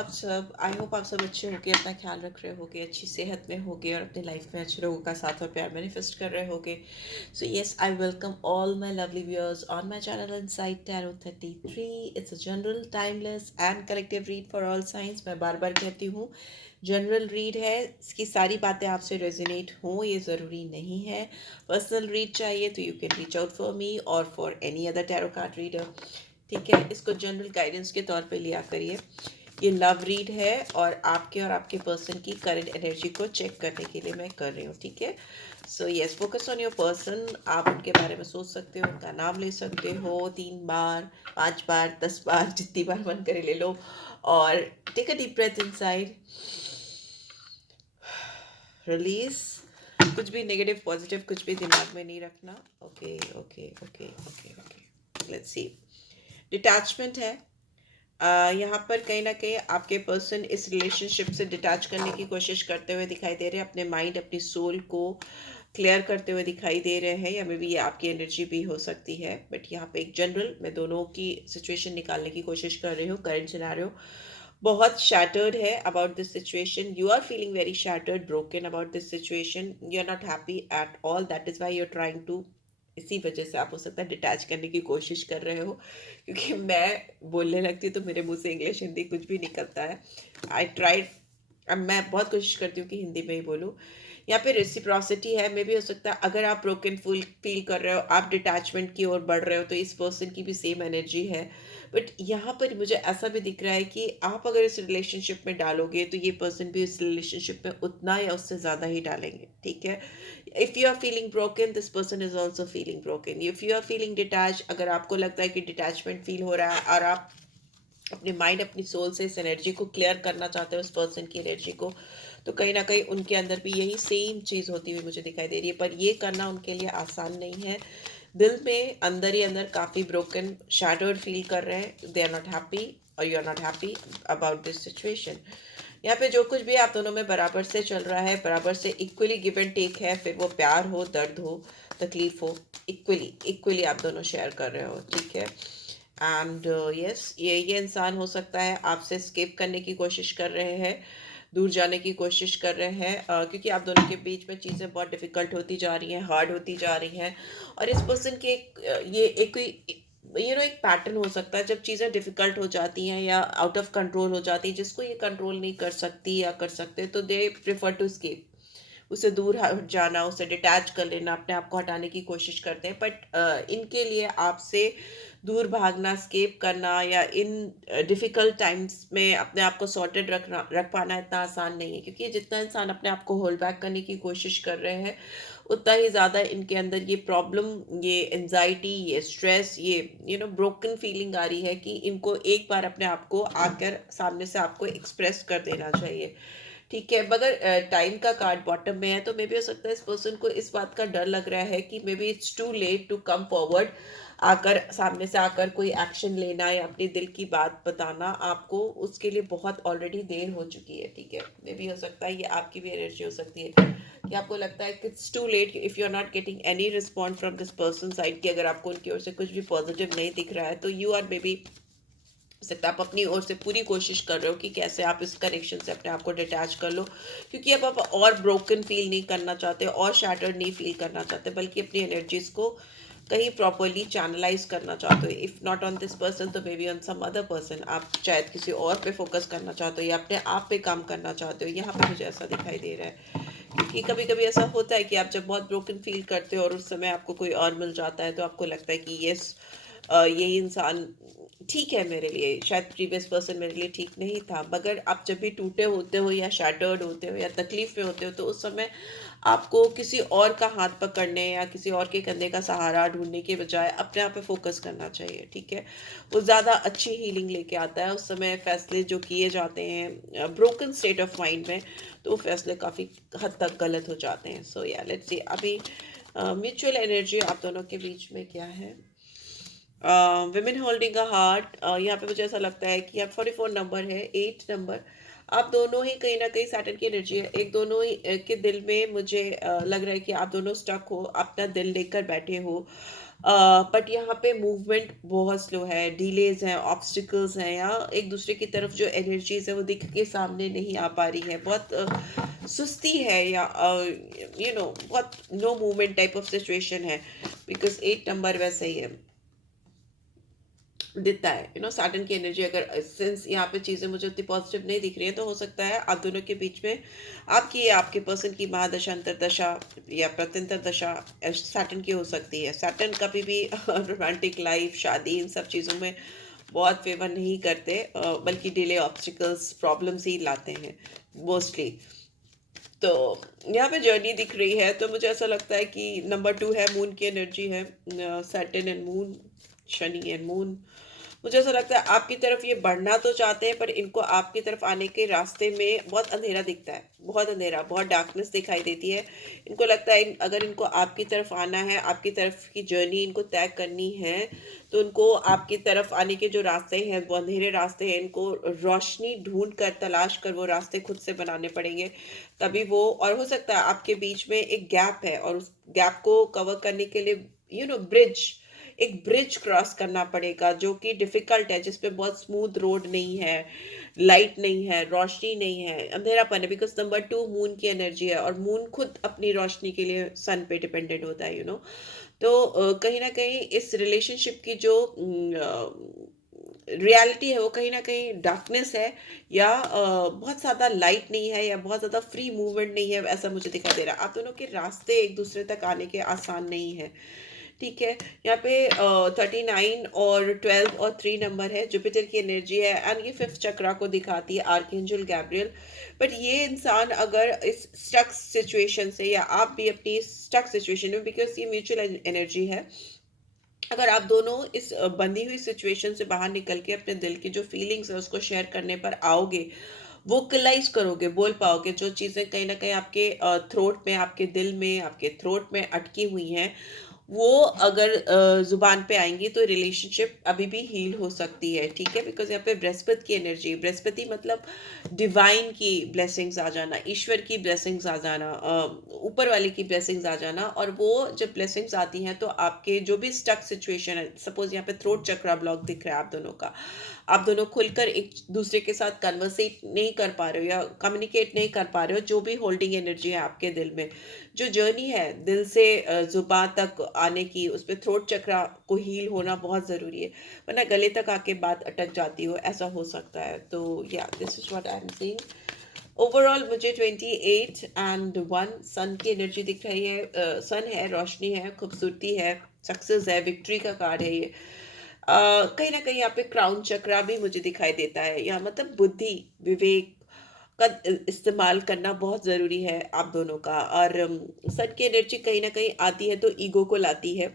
आप सब? I hope आप सब अच्छे होगे, अपना ख्याल रख रहे होगे, अच्छी सेहत में होगे और अपने लाइफ में अच्छे लोगों का साथ और प्यार मैनिफेस्ट कर रहे होगे. So yes, I welcome all my lovely viewers on my channel Insight Tarot 33. It's a general, timeless and collective read for all signs. मैं बार बार कहती हूँ, जनरल रीड है, इसकी सारी बातें आपसे रेजोनेट हों ये ज़रूरी नहीं है. पर्सनल रीड चाहिए तो you can reach out for me और for any other tarot card reader. ठीक है, इसको जनरल गाइडेंस के तौर पे लिया करिए. ये लव रीड है और आपके पर्सन की करंट एनर्जी को चेक करने के लिए मैं कर रही हूँ. ठीक है, so yes, focus on your person. आप उनके बारे में सोच सकते हो, उनका नाम ले सकते हो 3 बार, 5 बार, 10 बार, जितनी बार मन करे ले लो. और take a deep breath inside, release. कुछ भी नेगेटिव पॉजिटिव कुछ भी दिमाग में नहीं रखना. Okay okay okay okay okay, let's see. Detachment है. यहाँ पर कहीं ना कहीं आपके पर्सन इस रिलेशनशिप से डिटैच करने की कोशिश करते हुए दिखाई दे रहे हैं. अपने माइंड, अपनी सोल को क्लियर करते हुए दिखाई दे रहे हैं, या मे बी ये आपकी एनर्जी भी हो सकती है. बट यहाँ पे एक जनरल मैं दोनों की सिचुएशन निकालने की कोशिश कर रही हूँ. करंट सिनेरियो बहुत शैटर्ड है about this situation. You are feeling very shattered, broken about this situation. You are not happy at all. That is why you are trying to, इसी वजह से आप हो सकता है डिटैच करने की कोशिश कर रहे हो. क्योंकि मैं बोलने लगती हूँ तो मेरे मुंह से इंग्लिश हिंदी कुछ भी निकलता है. आई ट्राइड, अब मैं बहुत कोशिश करती हूँ कि हिंदी में ही बोलूँ. यहाँ पे रेसिप्रोसिटी है. मे भी हो सकता है अगर आप ब्रोकन फुल फील कर रहे हो, आप डिटैचमेंट की ओर बढ़ रहे हो, तो इस पर्सन की भी सेम एनर्जी है. बट यहाँ पर मुझे ऐसा भी दिख रहा है कि आप अगर इस रिलेशनशिप में डालोगे तो ये पर्सन भी इस रिलेशनशिप में उतना या उससे ज़्यादा ही डालेंगे. ठीक है, if you are feeling broken, this person is also feeling broken. If you are feeling detach, अगर आपको लगता है कि डिटैचमेंट फील हो रहा है और आप अपने माइंड, अपनी सोल से इस एनर्जी को क्लियर करना चाहते हो, उस पर्सन की एनर्जी को, तो कहीं ना कहीं उनके अंदर भी यही सेम चीज़ होती हुई मुझे दिखाई दे रही है. पर ये करना उनके लिए आसान नहीं है. दिल में अंदर ही अंदर काफ़ी ब्रोकन, शैटर्ड फील कर रहे हैं. दे आर नॉट हैप्पी और you are not happy about this situation. यहाँ पे जो कुछ भी आप दोनों में बराबर से चल रहा है, बराबर से इक्वली गिव एंड टेक है. फिर वो प्यार हो, दर्द हो, तकलीफ हो, इक्वली इक्वली आप दोनों शेयर कर रहे हो. ठीक है, एंड यस, ये इंसान हो सकता है आपसे स्केप करने की कोशिश कर रहे हैं, दूर जाने की कोशिश कर रहे हैं. क्योंकि आप दोनों के बीच में चीज़ें बहुत डिफ़िकल्ट होती जा रही हैं, हार्ड होती जा रही हैं. और इस पर्सन के ये एक कोई एक पैटर्न हो सकता है. जब चीज़ें डिफ़िकल्ट हो जाती हैं या आउट ऑफ कंट्रोल हो जाती हैं, जिसको ये कंट्रोल नहीं कर सकती या कर सकते, तो दे प्रेफर टू स्केप. उससे दूर हट जाना, उससे डिटैच कर लेना, अपने आप को हटाने की कोशिश करते हैं. बट इनके लिए आपसे दूर भागना, स्केप करना या इन डिफ़िकल्ट टाइम्स में अपने आप को सॉर्टेड रख पाना इतना आसान नहीं है. क्योंकि जितना इंसान अपने आप को होल्ड बैक करने की कोशिश कर रहे हैं, उतना ही ज़्यादा इनके अंदर ये प्रॉब्लम, ये एंजाइटी, ये स्ट्रेस, ये ब्रोकन फीलिंग आ रही है कि इनको एक बार अपने आप को आकर सामने से आपको एक्सप्रेस कर देना चाहिए. ठीक है, मगर टाइम का कार्ड बॉटम में है, तो मे बी हो सकता है इस पर्सन को इस बात का डर लग रहा है कि maybe it's too late to come forward, आकर सामने से आकर कोई एक्शन लेना या अपने दिल की बात बताना. आपको उसके लिए बहुत ऑलरेडी देर हो चुकी है. ठीक है, मे बी हो सकता है ये आपकी भी एनर्जी हो सकती है कि आपको लगता है कि it's too late. If you are not getting any response from this person side, कि अगर आपको उनकी ओर से कुछ भी पॉजिटिव नहीं दिख रहा है, तो यू आर मे बी हो सकता है आप अपनी ओर से पूरी कोशिश कर रहे हो कि कैसे आप इस कनेक्शन से अपने आप को डिटैच कर लो. क्योंकि अब आप और ब्रोकन फील नहीं करना चाहते और शैटर्ड नहीं फील करना चाहते, बल्कि अपनी एनर्जीज को कहीं प्रॉपरली चैनलाइज करना चाहते हो. If not on this person तो may be on some other person. आप शायद किसी और पे फोकस करना चाहते हो या अपने आप पे काम करना चाहते हो. यहाँ पे मुझे ऐसा दिखाई दे रहा है. क्योंकि कभी कभी ऐसा होता है कि आप जब बहुत ब्रोकन फील करते हो और उस समय आपको कोई और मिल जाता है, तो आपको लगता है कि यस, यही इंसान ठीक है मेरे लिए. शायद प्रीवियस पर्सन मेरे लिए ठीक नहीं था, मगर आप जब भी टूटे होते हो या शैटर्ड होते हो या तकलीफ में होते हो, तो उस समय आपको किसी और का हाथ पकड़ने या किसी और के कंधे का सहारा ढूंढने के बजाय अपने आप पे फोकस करना चाहिए. ठीक है, वो ज़्यादा अच्छी हीलिंग लेके आता है. उस समय फैसले जो किए जाते हैं ब्रोकन स्टेट ऑफ माइंड में, तो वो फैसले काफ़ी हद तक गलत हो जाते हैं. सो या लेट्स सी अभी म्यूचुअल एनर्जी आप दोनों के बीच में क्या है. Women holding a heart. यहाँ पे मुझे ऐसा लगता है कि आप 44 नंबर है, 8 नंबर, आप दोनों ही कहीं ना कहीं सैटर्न की एनर्जी है, एक दोनों ही के दिल में मुझे लग रहा है कि आप दोनों स्टक हो, अपना दिल लेकर बैठे हो, बट यहाँ पे मूवमेंट बहुत स्लो है, डिलेज हैं, ऑब्स्टिकल्स हैं, या एक दूसरे की तरफ जो एनर्जीज है वो दिख के सामने नहीं आ पा रही है, बहुत सुस्ती है, या बहुत no movement type of situation है, बिकॉज 8 नंबर वैसे ही है, देता है सैटर्न की एनर्जी। अगर सिंस यहाँ पे चीज़ें मुझे उतनी पॉजिटिव नहीं दिख रही है, तो हो सकता है आप दोनों के बीच में आपकी या आपके पर्सन की महादशा, अंतरदशा या प्रत्यंतर दशा सैटर्न की हो सकती है। सैटर्न कभी भी रोमांटिक लाइफ, शादी, इन सब चीज़ों में बहुत फेवर नहीं करते, बल्कि डिले, ऑब्स्टिकल्स, प्रॉब्लम्स ही लाते हैं मोस्टली। तो यहाँ पे जर्नी दिख रही है, तो मुझे ऐसा लगता है कि नंबर 2 है, मून की एनर्जी है, Saturn and moon, Shani and moon. मुझे ऐसा लगता है आपकी तरफ ये बढ़ना तो चाहते हैं, पर इनको आपकी तरफ आने के रास्ते में बहुत अंधेरा दिखता है, बहुत अंधेरा, बहुत डार्कनेस दिखाई देती है। इनको लगता है अगर इनको आपकी तरफ आना है, आपकी तरफ की जर्नी इनको तय करनी है, तो उनको आपकी तरफ आने के जो रास्ते हैं वो अंधेरे रास्ते हैं, इनको रोशनी ढूंढ कर, तलाश कर वो रास्ते खुद से बनाने पड़ेंगे, तभी वो। और हो सकता है आपके बीच में एक गैप है, और उस गैप को कवर करने के लिए एक ब्रिज क्रॉस करना पड़ेगा, जो कि डिफिकल्ट है, जिसपे बहुत स्मूथ रोड नहीं है, लाइट नहीं है, रोशनी नहीं है, अंधेरापन है, बिकॉज नंबर 2 मून की एनर्जी है, और मून खुद अपनी रोशनी के लिए सन पे डिपेंडेंट होता है, तो कहीं ना कहीं इस रिलेशनशिप की जो रियलिटी है वो कहीं ना कहीं डार्कनेस है, या बहुत ज़्यादा लाइट नहीं है, या बहुत ज़्यादा फ्री मूवमेंट नहीं है, ऐसा मुझे दिखाई दे रहा है। आप दोनों के रास्ते एक दूसरे तक आने के आसान नहीं है, ठीक है। यहाँ पे 39 और 12 और 3 नंबर है, जुपिटर की एनर्जी है, एंड ये 5th चक्रा को दिखाती है, आर्कएंजल गैब्रियल। बट ये इंसान अगर इस स्टक सिचुएशन से, या आप भी अपनी स्टक सिचुएशन में, बिकॉज ये म्यूचुअल एनर्जी है, अगर आप दोनों इस बंधी हुई सिचुएशन से बाहर निकल के अपने दिल की जो फीलिंग्स है उसको शेयर करने पर आओगे, वोकलाइज करोगे, बोल पाओगे, जो चीज़ें कहीं ना कहीं आपके थ्रोट में, आपके दिल में, आपके थ्रोट में अटकी हुई हैं, वो अगर जुबान पे आएंगी, तो रिलेशनशिप अभी भी हील हो सकती है, ठीक है। बिकॉज यहाँ पे बृहस्पति की एनर्जी, बृहस्पति मतलब डिवाइन की ब्लेसिंग्स आ जाना, ईश्वर की ब्लेसिंग्स आ जाना, ऊपर वाले की ब्लेसिंग्स आ जाना, और वो जब ब्लेसिंग्स आती हैं तो आपके जो भी स्टक सिचुएशन है, सपोज यहाँ पे थ्रोट चक्रा ब्लॉक दिख रहा है आप दोनों का, आप दोनों खुलकर एक दूसरे के साथ कन्वर्सेट नहीं कर पा रहे हो, या कम्युनिकेट नहीं कर पा रहे हो, जो भी होल्डिंग एनर्जी है आपके दिल में, जो जर्नी है दिल से जुबान तक आने की, उस पर थ्रोट चक्रा को हील होना बहुत ज़रूरी है, वरना गले तक आके बात अटक जाती हो, ऐसा हो सकता है। तो या this is what I am seeing. Overall मुझे 28 एंड 1 सन की एनर्जी दिख रही है, सन है, रोशनी है, खूबसूरती है, सक्सेस है, विक्ट्री का कार्ड है ये। कहीं ना कहीं यहाँ पे क्राउन चक्रा भी मुझे दिखाई देता है, यहाँ मतलब बुद्धि, विवेक का इस्तेमाल करना बहुत ज़रूरी है आप दोनों का। और सन की एनर्जी कहीं ना कहीं आती है तो ईगो को लाती है,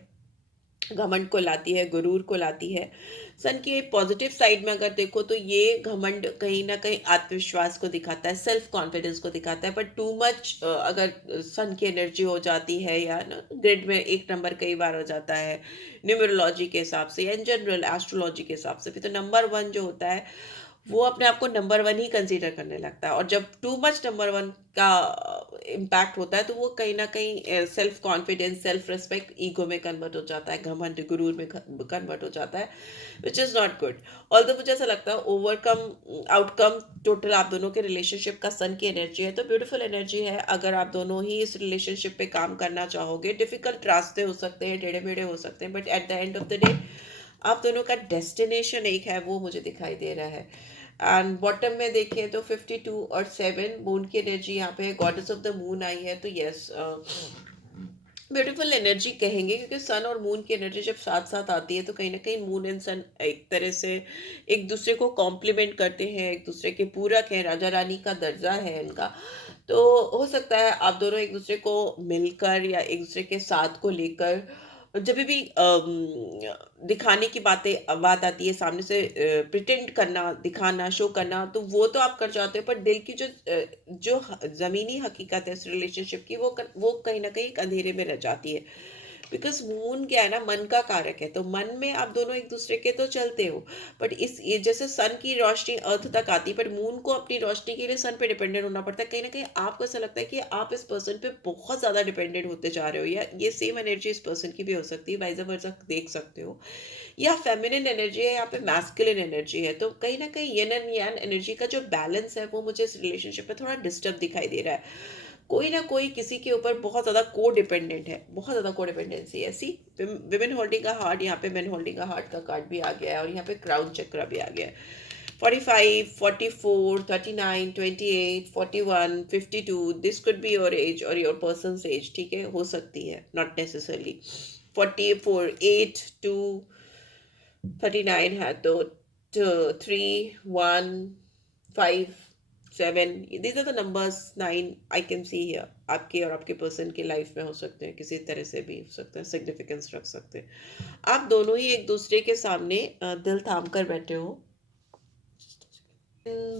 घमंड को लाती है, गुरूर को लाती है। सन की पॉजिटिव साइड में अगर देखो, तो ये घमंड कहीं ना कहीं आत्मविश्वास को दिखाता है, सेल्फ कॉन्फिडेंस को दिखाता है, बट टू मच अगर सन की एनर्जी हो जाती है, या ना ग्रिड में 1 नंबर कई बार हो जाता है न्यूमरोलॉजी के हिसाब से, या इन जनरल एस्ट्रोलॉजी के हिसाब से भी, तो नंबर 1 जो होता है वो अपने आप को नंबर 1 ही कंसीडर करने लगता है, और जब टू मच नंबर 1 का इम्पैक्ट होता है, तो वो कहीं ना कहीं self confidence, self respect, ego में कन्वर्ट हो जाता है, घमंड, गुरूर में कन्वर्ट हो जाता है, which is not good. Although मुझे ऐसा लगता है ओवरकम आउटकम टोटल आप दोनों के रिलेशनशिप का सन की एनर्जी है, तो ब्यूटीफुल एनर्जी है। अगर आप दोनों ही इस रिलेशनशिप पे काम करना चाहोगे, डिफिकल्ट रास्ते हो सकते हैं, टेढ़े मेढ़े हो सकते हैं, but at the end of the day आप दोनों का डेस्टिनेशन एक है, वो मुझे दिखाई दे रहा है। एंड बॉटम में देखें तो 52 और 7 मून की एनर्जी यहाँ पे है, goddess of the moon I है, तो यस ब्यूटीफुल एनर्जी कहेंगे, क्योंकि सन और मून की एनर्जी जब साथ साथ आती है, तो कहीं ना कहीं मून एंड सन एक तरह से एक दूसरे को कॉम्प्लीमेंट करते हैं, एक दूसरे के पूरक हैं, राजा रानी का दर्जा है इनका। तो हो सकता है आप दोनों एक दूसरे को मिलकर, या एक दूसरे के साथ को लेकर, जब भी दिखाने की बात आती है, सामने से प्रिटेंड करना, दिखाना, शो करना, तो वो तो आप कर जाते हो, पर दिल की जो ज़मीनी हकीकत है इस रिलेशनशिप की, वो कहीं ना कहीं एक अंधेरे में रह जाती है। बिकॉज मून क्या है ना, मन का कारक है, तो मन में आप दोनों एक दूसरे के तो चलते हो, बट इस ये जैसे सन की रोशनी अर्थ तक आती है, बट मून को अपनी रोशनी के लिए सन पे डिपेंडेंट होना पड़ता है। कहीं ना कहीं आपको ऐसा लगता है कि आप इस पर्सन पे बहुत ज़्यादा डिपेंडेंट होते जा रहे हो, या ये सेम एनर्जी इस पर्सन की भी हो सकती है, वाइस वर्सा देख सकते हो। या फेमिनिन एनर्जी है, यहाँ पे मैस्कुलिन एनर्जी है, तो कहीं ना कहीं यन एंड यान एनर्जी का जो बैलेंस है वो मुझे इस रिलेशनशिप में थोड़ा डिस्टर्ब दिखाई दे रहा है। कोई ना कोई किसी के ऊपर बहुत ज़्यादा को डिपेंडेंट है, बहुत ज़्यादा को डिपेंडेंसी है। सी विमेन होल्डिंग का हार्ट, यहाँ पे मेन होल्डिंग का हार्ट का कार्ड भी आ गया है, और यहाँ पे क्राउन चक्र भी आ गया है। 45, 44, 39, 28, 41, 52, this could be your age और योर पर्सन एज, ठीक है, हो सकती है, नॉट नेसेसरली। 44, 8, 2, 39 है, तो 3, 1, 5, 7, these are the numbers, 9 I can see here, आपके और आपके पर्सन की लाइफ में हो सकते हैं, किसी तरह से भी हो सकते हैं, सिग्निफिकेंस रख सकते हैं। आप दोनों ही एक दूसरे के सामने दिल थाम कर बैठे हो।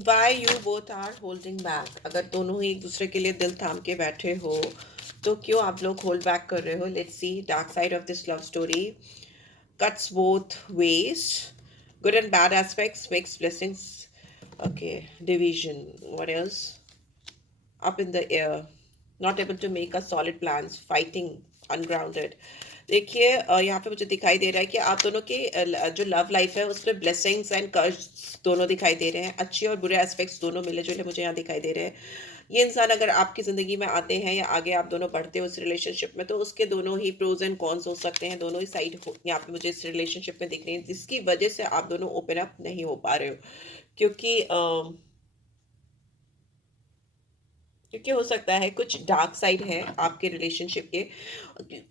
Why you both are holding back, अगर दोनों ही एक दूसरे के लिए दिल थाम के बैठे हो तो क्यों आप लोग होल्ड बैक कर रहे हो? Let's see dark side of this love story. Cuts both ways, good and bad aspects, mixed blessings. Okay, division. What else? Up in the air, not able to make a solid plans, fighting, ungrounded. देखिए यहाँ पे मुझे दिखाई दे रहा है कि आप दोनों के जो लव लाइफ है उसमें ब्लेसिंग्स एंड कर्स दोनों दिखाई दे रहे हैं, अच्छे और बुरे एस्पेक्ट्स दोनों मिले जुले मुझे यहाँ दिखाई दे रहे हैं। ये इंसान अगर आपकी ज़िंदगी में आते हैं या आगे आप दोनों बढ़ते हो इस रिलेशनशिप में, तो उसके दोनों ही प्रोज एंड कॉन्स हो सकते हैं, दोनों ही साइड यहाँ पे मुझे इस रिलेशनशिप में दिख रही है, जिसकी वजह से आप दोनों ओपन अप नहीं हो पा रहे हो। क्योंकि क्योंकि हो सकता है कुछ डार्क साइड है आपके रिलेशनशिप के।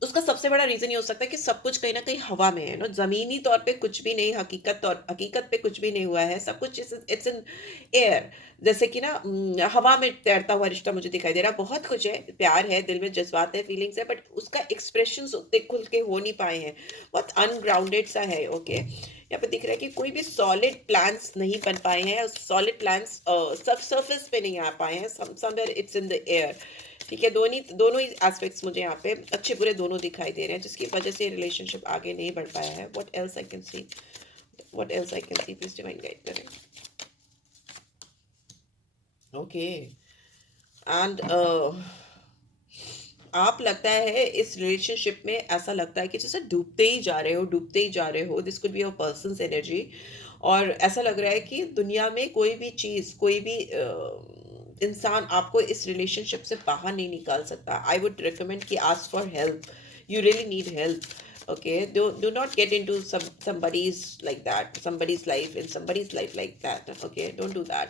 उसका सबसे बड़ा रीजन ये हो सकता है कि सब कुछ कहीं ना कहीं हवा में है ना, जमीनी तौर पे कुछ भी नहीं, हकीकत पे कुछ भी नहीं हुआ है, सब कुछ इट्स इन एयर। जैसे कि ना हवा में तैरता हुआ रिश्ता मुझे दिखाई दे रहा है। बहुत कुछ है, प्यार है, दिल में जज्बात है, फीलिंग्स है, बट उसका एक्सप्रेशन उतने खुल के हो नहीं पाए हैं, बहुत अनग्राउंडेड सा है। ओके, यहाँ पे दिख रहा है कि कोई भी सॉलिड प्लान्स नहीं बन पाए हैं, सॉलिड प्लान्स सब सरफेस पे नहीं आ पाए हैं, somewhere it's in the air. ठीक है, दोनों ही एस्पेक्ट्स मुझे यहाँ पे अच्छे बुरे दोनों दिखाई दे रहे हैं, जिसकी वजह से रिलेशनशिप आगे नहीं बढ़ पाया है। What else I can see, what else I can see, please divine guide करें। ओके, एंड आप लगता है इस रिलेशनशिप में ऐसा लगता है कि जैसे डूबते ही जा रहे हो, डूबते ही जा रहे हो, this could be your persons energy. और ऐसा लग रहा है कि दुनिया में कोई भी चीज़, कोई भी इंसान आपको इस रिलेशनशिप से बाहर नहीं निकाल सकता। आई वुड रिकमेंड कि ask for help, you really need help. Okay, do not get into somebody's like that, somebody's life, in somebody's life like that. Okay, don't do that.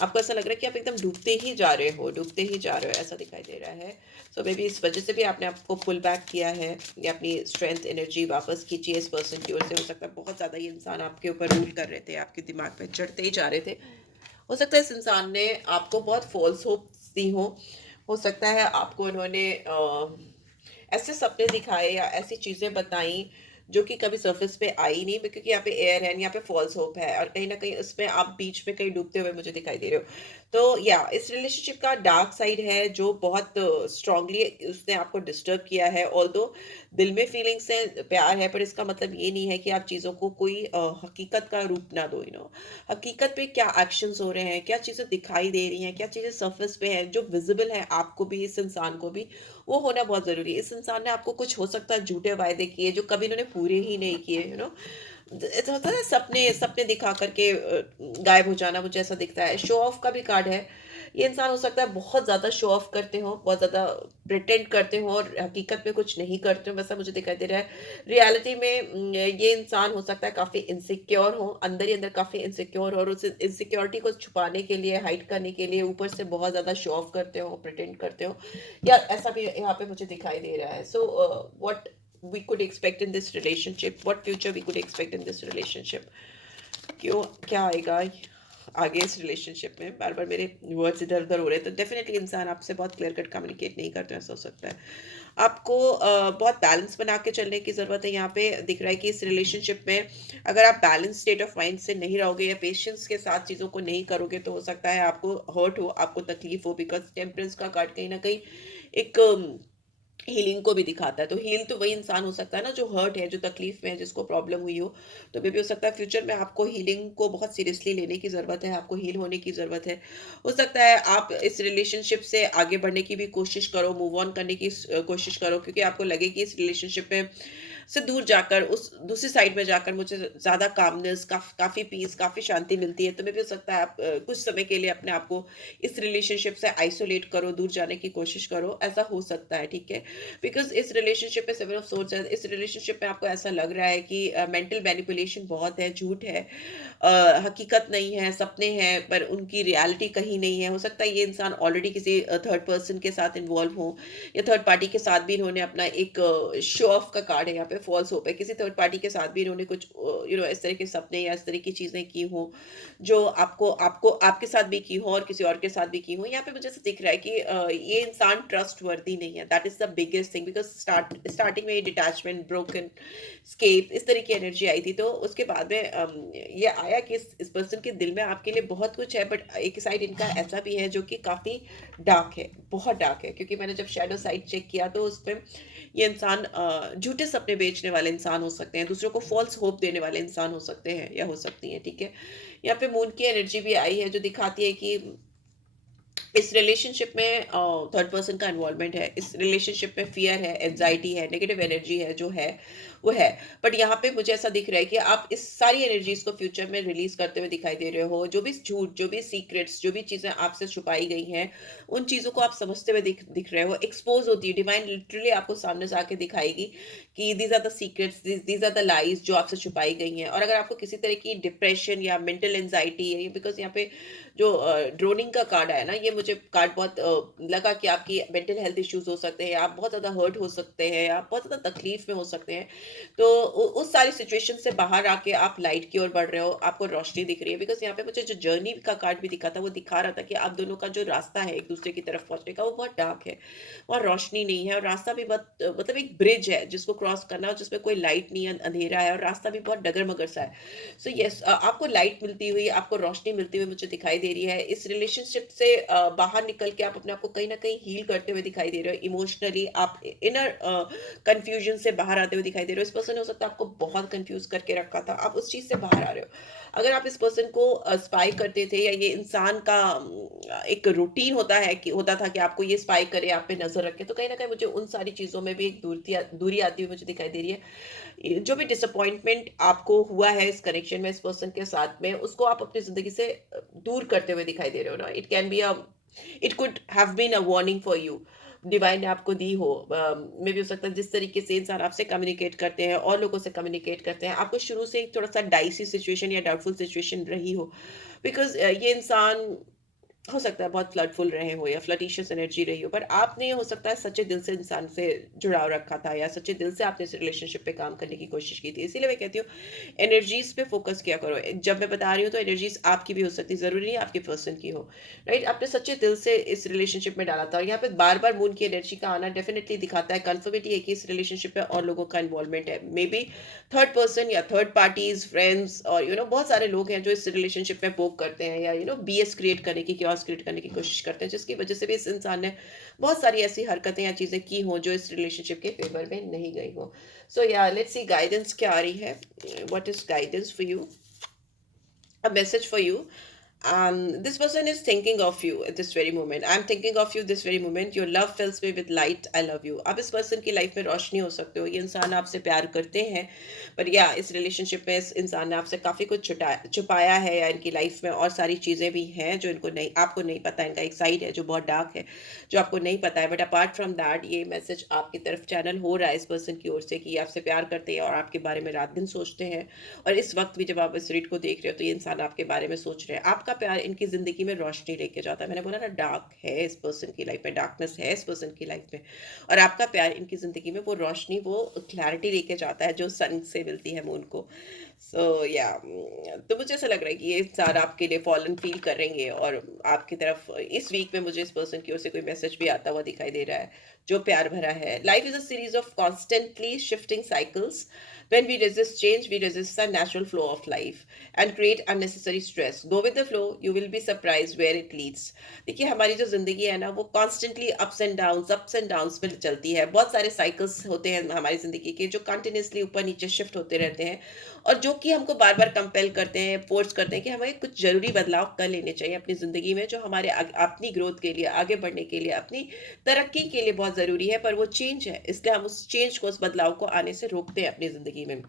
आपको ऐसा लग रहा है कि आप एकदम डूबते ही जा रहे हो, डूबते ही जा रहे हो, ऐसा दिखाई दे रहा है। सो मे बी इस वजह से भी आपने आपको पुल बैक किया है, या अपनी स्ट्रेंथ एनर्जी वापस खींची है इस पर्सन की ओर से। हो सकता है बहुत ज़्यादा ये इंसान आपके ऊपर रूल कर रहे थे, आपके दिमाग पे चढ़ते ही जा रहे थे। हो सकता है इस इंसान ने आपको बहुत फॉल्स होप्स दी हो सकता है आपको उन्होंने ऐसे सपने दिखाए या ऐसी चीज़ें बताई जो कि कभी सरफेस पे आई नहीं, क्योंकि यहाँ पे एयर है, यहाँ पे फॉल्स होप है, और कहीं ना कहीं उसमें आप बीच में कहीं डूबते हुए मुझे दिखाई दे रहे हो। तो या इस रिलेशनशिप का डार्क साइड है जो बहुत स्ट्रांगली उसने आपको डिस्टर्ब किया है। ऑल्दो दिल में फीलिंग्स है, प्यार है, पर इसका मतलब ये नहीं है कि आप चीज़ों को कोई हकीकत का रूप ना दो। हकीकत पे क्या एक्शंस हो रहे हैं, क्या चीज़ें दिखाई दे रही हैं, क्या चीज़ें सरफेस पे है जो विजिबल है आपको भी, इस इंसान को भी, वो होना बहुत ज़रूरी है। इस इंसान ने आपको कुछ हो सकता है झूठे वायदे किए जो कभी इन्होंने पूरे ही नहीं किए, ऐसा होता है सपने सपने दिखा करके गायब हो जाना, मुझे ऐसा दिखता है। शो ऑफ का भी कार्ड है। ये इंसान हो सकता है बहुत ज़्यादा शो ऑफ करते हो, बहुत ज़्यादा प्रिटेंड करते हो, और हकीकत में कुछ नहीं करते हो, वैसा मुझे दिखाई दे रहा है। रियलिटी में ये इंसान हो सकता है काफ़ी इनसिक्योर हो, अंदर ही अंदर काफ़ी इनसिक्योर हो, और उस इनसिक्योरिटी को छुपाने के लिए, हाइड करने के लिए ऊपर से बहुत ज़्यादा शो ऑफ करते हो, प्रिटेंड करते हो, या ऐसा भी यहाँ पे मुझे दिखाई दे रहा है। So what we could expect in this relationship, what future we could expect in this relationship, क्यों क्या आएगा आगे इस रिलेशनशिप में? बार बार मेरे वर्ड्स इधर उधर हो रहे हैं, तो डेफिनेटली इंसान आपसे बहुत क्लियर कट कम्युनिकेट नहीं करते, ऐसा हो सकता है। आपको बहुत बैलेंस बना के चलने की ज़रूरत है। यहाँ पे दिख रहा है कि इस रिलेशनशिप में अगर आप बैलेंस स्टेट ऑफ माइंड से नहीं रहोगे या पेशेंस के साथ चीज़ों को नहीं करोगे, तो हो सकता है आपको हर्ट हो, आपको तकलीफ हो, बिकॉज टेम्परेंस का कार्ड कहीं ना कहीं एक हीलिंग को भी दिखाता है। तो हील तो वही इंसान हो सकता है ना जो हर्ट है, जो तकलीफ में है, जिसको प्रॉब्लम हुई हो। तो मे भी हो सकता है फ्यूचर में आपको हीलिंग को बहुत सीरियसली लेने की ज़रूरत है, आपको हील होने की ज़रूरत है। हो सकता है आप इस रिलेशनशिप से आगे बढ़ने की भी कोशिश करो, मूव ऑन करने की कोशिश करो, क्योंकि आपको लगे कि इस रिलेशनशिप में से दूर जाकर, उस दूसरी साइड में जाकर मुझे ज़्यादा कामनेस, काफ़ी पीस, काफ़ी शांति मिलती है। तो मे भी हो सकता है आप कुछ समय के लिए अपने आप को इस रिलेशनशिप से आइसोलेट करो, दूर जाने की कोशिश करो, ऐसा हो सकता है, ठीक है? बिकॉज़ इस रिलेशनशिप में सेवन ऑफ सोर्ड्स है, इस रिलेशनशिप में आपको ऐसा लग रहा है कि मेंटल मैनिपुलेशन बहुत है, झूठ है, हकीकत नहीं है, सपने हैं, पर उनकी रियलिटी कहीं नहीं है। हो सकता है ये इंसान ऑलरेडी किसी थर्ड पर्सन के साथ इन्वॉल्व हो, या थर्ड पार्टी के साथ भी इन्होंने अपना एक शो ऑफ का कार्ड है यहाँ पे, फॉल्स होप है, किसी थर्ड पार्टी के साथ भी इन्होंने कुछ इस तरह के सपने या इस तरह की चीज़ें की हो, जो आपको आपको आपके साथ भी की हो और किसी और के साथ भी की हो। यहाँ पे मुझे ऐसा दिख रहा है कि ये इंसान ट्रस्ट वर्दी नहीं है। That is the biggest thing, because starting में डिटैचमेंट, ब्रोकन, स्केप, इस तरह की एनर्जी आई थी। तो उसके बाद में ये आया कि इस पर्सन के दिल में आपके लिए बहुत कुछ है, बट एक साइड इनका ऐसा भी है जो कि काफ़ी डार्क है, बहुत डार्क है। क्योंकि मैंने जब शैडो साइड चेक किया तो उस पर ये इंसान झूठे सपने बेचने वाले इंसान हो सकते हैं, दूसरों को फॉल्स होप देने वाले इंसान हो सकते हैं या हो सकती हैं, ठीक है? यहाँ पे मून की एनर्जी भी आई है जो दिखाती है कि इस रिलेशनशिप में थर्ड पर्सन का इन्वॉल्वमेंट है, इस रिलेशनशिप में फियर है, एंजाइटी है, नेगेटिव एनर्जी है, जो है वो है। बट यहाँ पे मुझे ऐसा दिख रहा है कि आप इस सारी एनर्जीज को फ्यूचर में रिलीज करते हुए दिखाई दे रहे हो। जो भी झूठ, जो भी सीक्रेट्स, जो भी चीजें आपसे छुपाई गई हैं, उन चीजों को आप समझते हुए दिख रहे हो, एक्सपोज होती है। डिवाइन लिटरली आपको सामने से आके दिखाएगी कि these are the secrets, these are the lies जो आपसे छुपाई गई हैं। और अगर आपको किसी तरह की डिप्रेशन या मेंटल एंजाइटी है, बिकॉज यहाँ पे जो ड्रोनिंग का कार्ड आया ना, ये मुझे कार्ड बहुत लगा कि आपकी मेंटल हेल्थ इश्यूज हो सकते हैं, आप बहुत ज़्यादा हर्ट हो सकते हैं, आप बहुत ज़्यादा तकलीफ में हो सकते हैं। तो उस सारी सिचुएशन से बाहर आके आप लाइट की ओर बढ़ रहे हो, आपको रोशनी दिख रही है। बिकॉज यहाँ पे मुझे जो जर्नी का कार्ड भी दिखा था, वो दिखा रहा था कि आप दोनों का जो रास्ता है एक दूसरे की तरफ पहुंचने का, वो बहुत डार्क है, वहाँ रोशनी नहीं है। और रास्ता भी बहुत मतलब एक ब्रिज है जिसको क्रॉस करना है, जिसमें कोई लाइट नहीं है, अंधेरा है, और रास्ता भी बहुत डगर मगर सा है। सो यस, आपको लाइट मिलती हुई, आपको रोशनी मिलती हुई मुझे दिखाई दे रही है। इस रिलेशनशिप से बाहर निकल के आप अपने आप को कहीं ना कहीं हील करते हुए दिखाई दे रहे हो। इमोशनली आप इनर कंफ्यूजन से बाहर आते हुए दिखाई दे रहे हो। इस पर्सन ने हो सकता है आपको बहुत कंफ्यूज करके रखा था, आप उस चीज से बाहर आ रहे हो। अगर आप इस पर्सन को स्पाई करते थे, या ये इंसान का एक रूटीन होता था कि आपको ये स्पाई करे, आप पे नजर रखे, तो कहीं ना कहीं मुझे उन सारी चीजों में भी एक दूरी आती हुई मुझे दिखाई दे रही है। जो भी डिसअपॉइंटमेंट आपको हुआ है इस कनेक्शन में, इस पर्सन के साथ में, उसको आप अपनी जिंदगी से दूर करते हुए दिखाई दे रहे हो ना। It can be a, it could have been a warning for you, divine ने आपको दी हो। मे भी हो सकता है जिस तरीके से इंसान आपसे कम्युनिकेट करते हैं और लोगों से कम्युनिकेट करते हैं, आपको शुरू से एक थोड़ा सा डाइसी सिचुएशन या डाउटफुल सिचुएशन रही हो। बिकॉज ये इंसान हो सकता है बहुत फ्लडफुल रहे हो या फ्लटिशियस एनर्जी रही हो, पर आपने हो सकता है सच्चे दिल से इंसान से जुड़ाव रखा था, या सच्चे दिल से आपने इस रिलेशनशिप पे काम करने की कोशिश की थी। इसीलिए मैं कहती हूँ एनर्जीज पे फोकस किया करो। जब मैं बता रही हूँ तो एनर्जीज आपकी भी हो सकती है, जरूरी नहीं आपके पर्सन की हो, राइट? आपने सच्चे दिल से इस रिलेशनशिप में डाला था। और यहाँ पे बार बार मून की एनर्जी का आना डेफिनेटली दिखाता है, कंफर्मिटी है कि इस रिलेशनशिप में और लोगों का इन्वॉल्वमेंट है। मे बी थर्ड पर्सन या थर्ड पार्टीज, फ्रेंड्स, और बहुत सारे लोग हैं जो इस रिलेशनशिप में पोक करते हैं, या बीएस क्रिएट करने की, क्योस क्रिएट करने की कोशिश करते हैं, जिसकी वजह से भी इस इंसान ने बहुत सारी ऐसी हरकतें या चीजें की हों जो इस रिलेशनशिप के फेवर में नहीं गई हो। सो या लेट्स सी गाइडेंस क्या आ रही है। What is guidance for you, a message for you. This person is thinking of you at this very moment. I'm thinking of you this very moment. Your love fills me with light. I love you. आप इस person की life में रोशनी हो सकते हो। ये इंसान आपसे प्यार करते हैं, पर या इस रिलेशनशिप में इस इंसान ने आपसे काफ़ी कुछ छुपाया है, या इनकी लाइफ में और सारी चीज़ें भी हैं जो इनको नहीं, आपको नहीं पता। इनका एक साइड है जो बहुत डार्क है, जो आपको नहीं पता है। बट अपार्ट फ्रॉम दैट, ये मैसेज आपकी तरफ चैनल हो रहा है इस पर्सन की ओर से कि ये आपसे प्यार करते हैं और आपके बारे में रात दिन सोचते हैं। और इस वक्त भी जब आप इस रीड को देख रहे हो, तो ये इंसान आपके बारे में सोच रहे हैं। आपका प्यार इनकी जिंदगी में रोशनी लेके जाता है। मैंने बोला ना, डार्क है इस पर्सन की लाइफ में, डार्कनेस है इस पर्सन की लाइफ में, और आपका प्यार इनकी जिंदगी में वो रोशनी, वो क्लैरिटी लेके जाता है जो सन से मिलती है मून को। सो या तो मुझे ऐसा लग रहा है कि ये सारा आपके लिए फॉलन फील करेंगे, और आपकी तरफ इस वीक में मुझे इस पर्सन की ओर से कोई मैसेज भी आता हुआ दिखाई दे रहा है जो प्यार भरा है. Life is a series of constantly shifting cycles. When we resist change, we resist the natural flow of life and create unnecessary stress. Go with the flow, you will be surprised where it leads. देखिए हमारी जो ज़िंदगी है ना, वो constantly ups and downs में चलती है. बहुत सारे साइकिल्स होते हैं हमारी ज़िंदगी के जो कंटिन्यूसली ऊपर नीचे शिफ्ट होते रहते हैं, और जो कि हमको बार बार कंपेल करते हैं, फोर्स करते हैं कि हमें कुछ ज़रूरी बदलाव कर लेने चाहिए अपनी ज़िंदगी में, जो हमारे अपनी ग्रोथ के लिए, आगे बढ़ने के लिए, अपनी तरक्की के लिए बहुत ज़रूरी है. पर वो चेंज है, इसलिए हम उस चेंज को, उस बदलाव को आने से रोकते हैं अपनी ज़िंदगी में.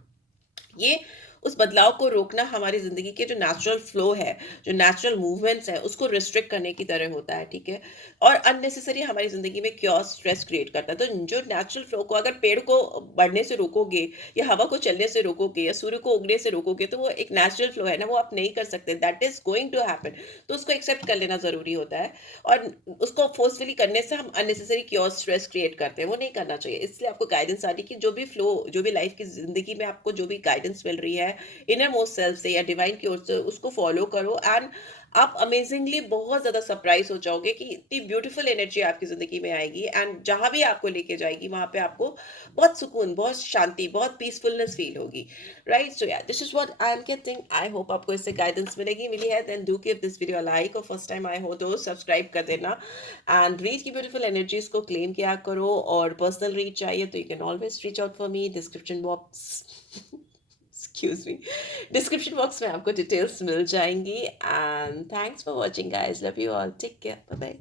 ये उस बदलाव को रोकना हमारी ज़िंदगी के जो नेचुरल फ्लो है, जो नेचुरल मूवमेंट्स हैं, उसको रिस्ट्रिक्ट करने की तरह होता है, ठीक है? और अननेसेसरी हमारी ज़िंदगी में क्योस स्ट्रेस क्रिएट करता है. तो जो नेचुरल फ्लो को, अगर पेड़ को बढ़ने से रोकोगे, या हवा को चलने से रोकोगे, या सूर्य को उगने से रोकोगे, तो वो एक नेचुरल फ्लो है ना, वो आप नहीं कर सकते. That is going to happen. तो उसको एक्सेप्ट कर लेना ज़रूरी होता है. और उसको फोर्सफुली करने से हम अननेसेसरी क्योस स्ट्रेस क्रिएट करते हैं, वो नहीं करना चाहिए. इसलिए आपको गाइडेंस आ रही है कि जो भी फ्लो, जो भी लाइफ की ज़िंदगी में आपको जो भी गाइडेंस मिल रही है इनर मोस्ट सेल्फ से या डिवाइन की ओर से, उसको फॉलो करो. एंड आप अमेजिंगली बहुत ज्यादा सरप्राइज हो जाओगे कि इतनी ब्यूटीफुल एनर्जी आपकी जिंदगी में आएगी, एंड जहां भी आपको लेके जाएगी वहां पे आपको बहुत सुकून, बहुत शांति, बहुत पीसफुलनेस फील होगी. राइट? सो या this is what I am getting. I hope आपको इससे गाइडेंस मिलेगी, मिली है. Then do give this video like, और फर्स्ट टाइम आए हो तो सब्सक्राइब कर देना. एंड रीड की ब्यूटीफुल एनर्जीज को क्लेम किया करो. और पर्सनल रीड चाहिए तो you can always reach out for me. Description box excuse me, description box में आपको डिटेल्स मिल जाएंगी. And thanks for watching guys. Love you all. Take care. Bye bye.